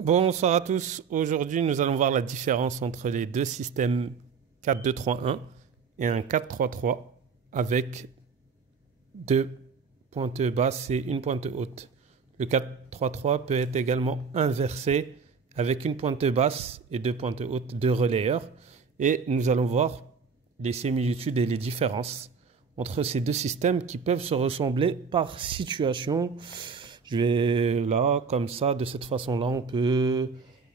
Bonsoir à tous. Aujourd'hui, nous allons voir la différence entre les deux systèmes 4-2-3-1 et un 4-3-3 avec deux pointes basses et une pointe haute. Le 4-3-3 peut être également inversé avec une pointe basse et deux pointes hautes, deux relayeurs. Et nous allons voir les similitudes et les différences entre ces deux systèmes qui peuvent se ressembler par situation. Je vais là, comme ça, de cette façon-là, on peut,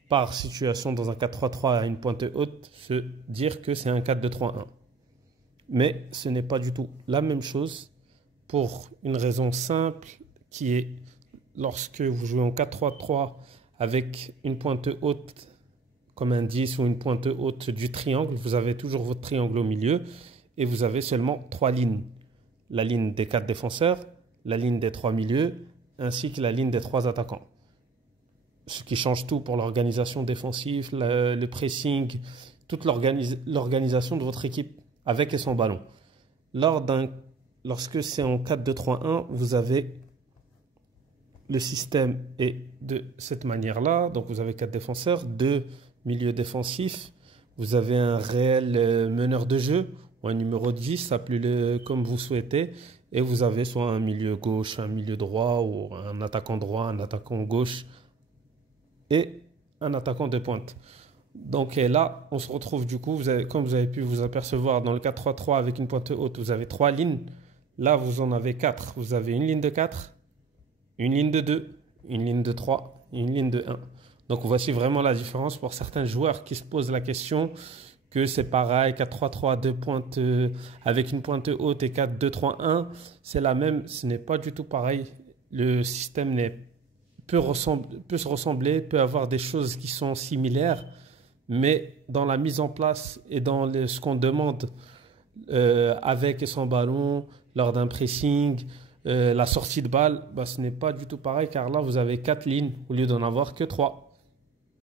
par situation dans un 4-3-3 à une pointe haute, se dire que c'est un 4-2-3-1. Mais ce n'est pas du tout la même chose pour une raison simple qui est lorsque vous jouez en 4-3-3 avec une pointe haute comme un 10 ou une pointe haute du triangle, vous avez toujours votre triangle au milieu et vous avez seulement trois lignes. La ligne des quatre défenseurs, la ligne des trois milieux, ainsi que la ligne des trois attaquants. Ce qui change tout pour l'organisation défensive, le pressing, toute l'organisation de votre équipe avec et sans ballon. Lorsque c'est en 4-2-3-1, vous avez le système est de cette manière-là. Donc vous avez quatre défenseurs, deux milieux défensifs. Vous avez un réel meneur de jeu ou un numéro 10, appelez-le comme vous souhaitez. Et vous avez soit un milieu gauche, un milieu droit ou un attaquant droit, un attaquant gauche et un attaquant de pointe. Donc et là, on se retrouve du coup, comme vous avez pu vous apercevoir dans le 4-3-3 avec une pointe haute, vous avez trois lignes. Là, vous en avez quatre. Vous avez une ligne de 4, une ligne de 2, une ligne de 3 et une ligne de 1. Donc voici vraiment la différence pour certains joueurs qui se posent la question que c'est pareil, 4-3-3, deux pointes avec une pointe haute et 4-2-3-1, c'est la même, ce n'est pas du tout pareil. Le système peut se ressembler, peut avoir des choses qui sont similaires, mais dans la mise en place et dans ce qu'on demande avec et sans ballon, lors d'un pressing, la sortie de balle, bah, ce n'est pas du tout pareil car là vous avez quatre lignes au lieu d'en avoir que trois.